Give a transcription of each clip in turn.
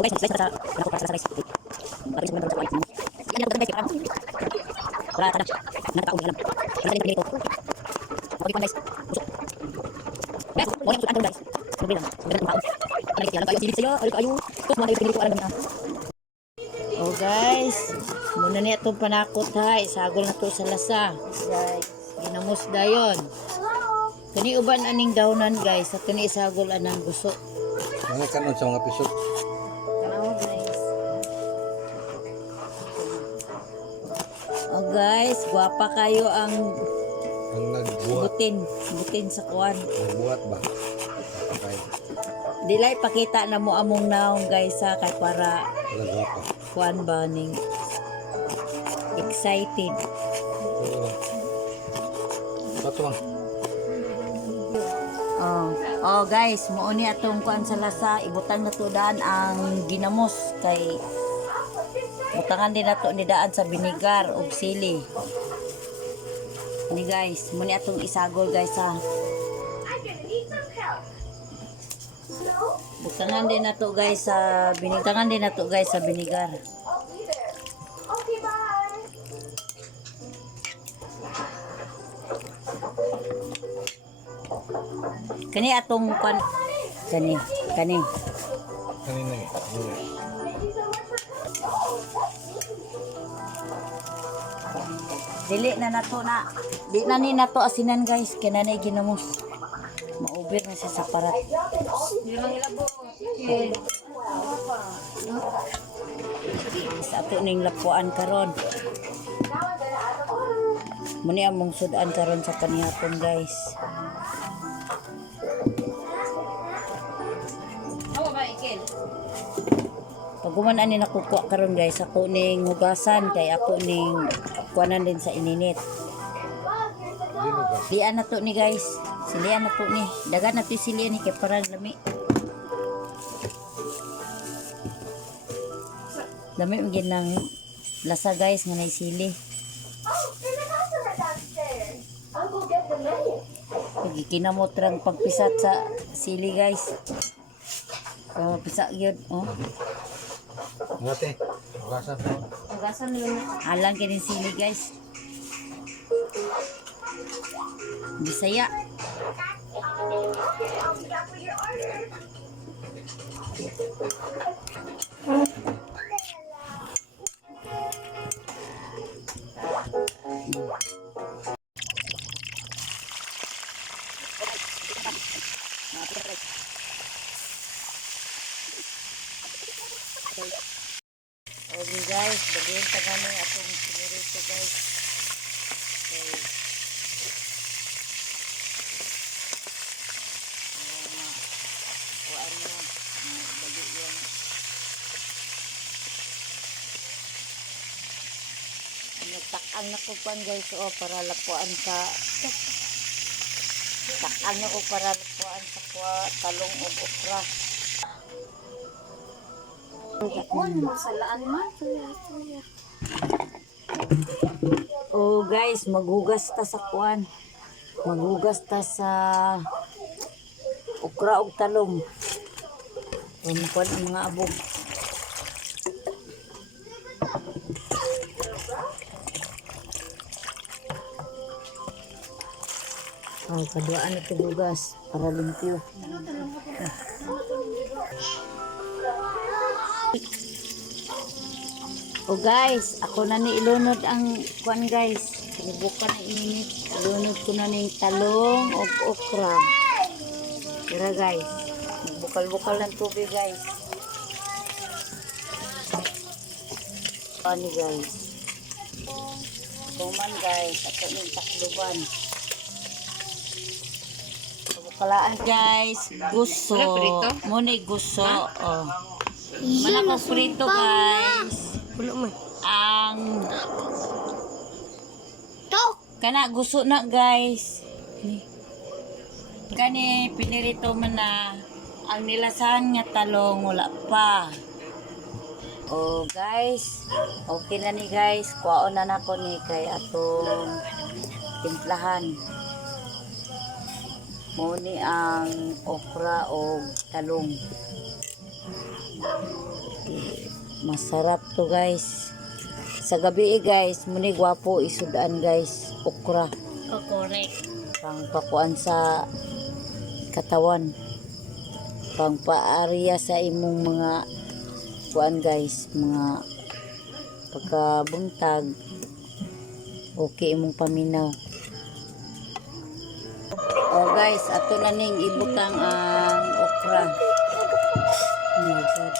guys, slice na sa kanako para sa rice. Para sa mga kuan. Yan ang guys, para kada nakataon alam. Para din dito. Okay guys. Guys, wala ko andong guys. Sabi lang. Ganun pa. Ano kaya kayo silip sayo? Ano kayo? Tos mo na yung ko alam na. Oh guys, muna niya itong panakot ha. Isagol na to sa lasa. Guys, ginamos dayon. Kani uban aning dawnan guys. At kani isagol anang gusto. Mga kanon sa mga piso. Tanaw guys. Oh guys, gwapa kayo ang Nagbuhat. butin sa kuwan. Nagbuhat ba? Okay. Dilay pakita na mo among naong guys ha. Kay para Nagwapa. kuwan ba ning excited. Patuang. Oh guys, mo ni atong kuan sa lasa, ibutang na to daan ang ginamos kay butangan din nato ni daan sa binigar ug sili. Ni guys, mo ni atong isagol guys ha. Butangan din nato guys sa binitangan din nato guys sa binigar. Kani atong kan kani Kanina eh. dili na nato na di na ni nato asinan guys kaya na ginamos ma-over na siya sa parat. Sa ato ning lapuan karon muni among sudan karon sa kanihapon guys. Paguman ani nakukuha karon guys ako ning hugasan kay ako ning kuanan din sa ininit. Silian na to ni guys. Silian na to ni. Dagan na to silian ni kay parang lami. Lami ang ginang lasa guys nga nay sili. Pagi kinamot rang pagpisat sa sili guys. Oh, pisa gyud oh. Ngate. Ugasan po. Ugasan yun. Alang kinin sili guys. Bisaya. Okay guys, bagay ta kami atong sinirito guys. Okay. Kuan mo, bagay yan. Nagtakan na ko pan guys para lapuan sa takan na ko para lapuan sa talong o okra. Oh guys, maghugas ta sa kuan. Maghugas ta sa okra ug talong. Kuan ang mga abog. Oh, kaduaan na hugas para limpyo. Oh guys, ako na ni ilunod ang kuan guys. Sinubukan na init. Ilunod ko na ning talong o okra. Tara guys. Bukal-bukal ng tubig guys. Pani guys. Kuman guys. Ako ning takluban. Bukalaan guys. Gusto. Muna gusto. Oh. Mana ko prito guys. Ang kana gusto na guys. Kani pinirito man na ang nilasahan nga talong wala pa. Oh guys, okay na ni guys. Kuwaon na nako ni kay atong timplahan. Muni ang okra o talong. Masarap to guys. Sa gabi guys, muni gwapo isudan guys. Okra. Oh, correct. Pang pakuan sa katawan. Pang paariya sa imong mga kuan guys, mga pagkabuntag. Okay imong paminaw. Oh guys, ato na ning ibutang ang okra. Oh my God.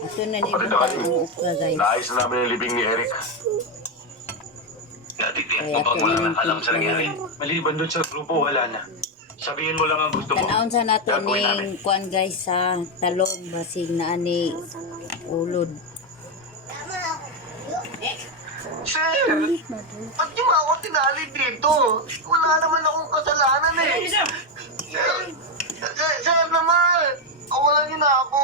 Ato na ning ibutang ang okra guys. Naayos na namin ang libing ni Eric. Ay, Mukhang ato wala na nang ning alam sa nangyari. ibutang. Maliban doon sa grupo, wala na. Sabihin mo lang ang gusto mo. Tanawon sa nato Gagawin namin. ning kuan guys sa talong basig na ani ulod. Sir, ba't niyo ako tinali dito? Wala naman akong kasalanan eh. Sir naman, kawalan niyo na ako.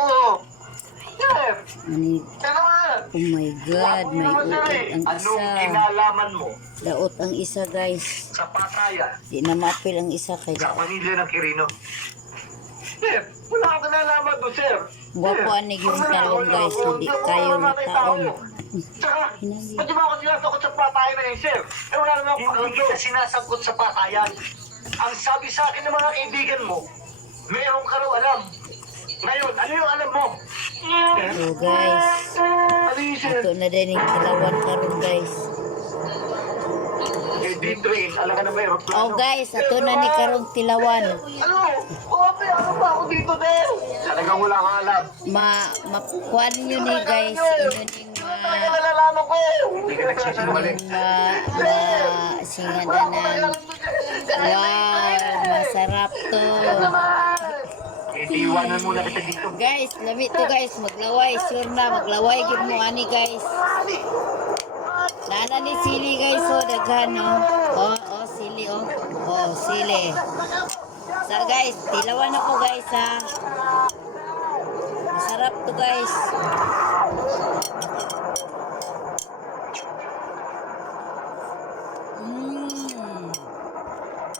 Sir, Ani, sir naman. oh my God, may uot ang Anong isa. kinalaman mo Daot ang isa guys. sa patayan Di na mapil ang isa kay sa pamilya ng Quirino? Sir, wala akong kinalaman doon, sir. Gwapo ani yung talong guys, hindi kayo na taon. Tsaka, ba't yung ako sinasakot sa patayan na yun, sir? Eh, wala naman ako hindi ka sinasakot sa patayan. Ang sabi sa akin ng mga kaibigan mo, meron ka raw alam. Ngayon, ano yung alam mo? So guys, Ano yun, sir? ato na din yung kilawan karon guys. Eh, dito eh, alam ka na meron plano. Oh guys, ato na ni karong tilawan. Ano? Kope, ano ba ako dito, sir? Talagang wala kang alam. Makuan nyo ni guys, inyo ning Talaga nalalaman ko. Hindi ka nagsisinungaling. singadanan. Wow, masarap to. Iiwanan muna kita dito. Guys, lami to guys, maglaway, sure na, maglaway gyud mo ani guys. Nana ni sili guys, oh, daghan oh. Oh, sili oh. Oh, sili. Sa guys, tilawan ako guys ha. Masarap to guys.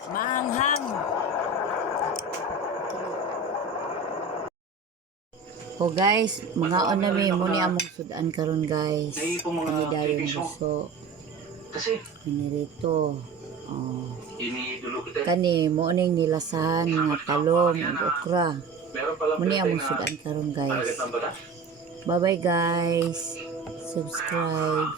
Maanghang. Oh guys, mga na mi muni among sudan karon guys. Kani dayon gusto. Kasi, Kani rito. Oh. inidulo kita. Kani mo ning nilasahan nga talong ug okra. Meron palang Muni among sudan karon guys. bata. Bye bye guys. Subscribe.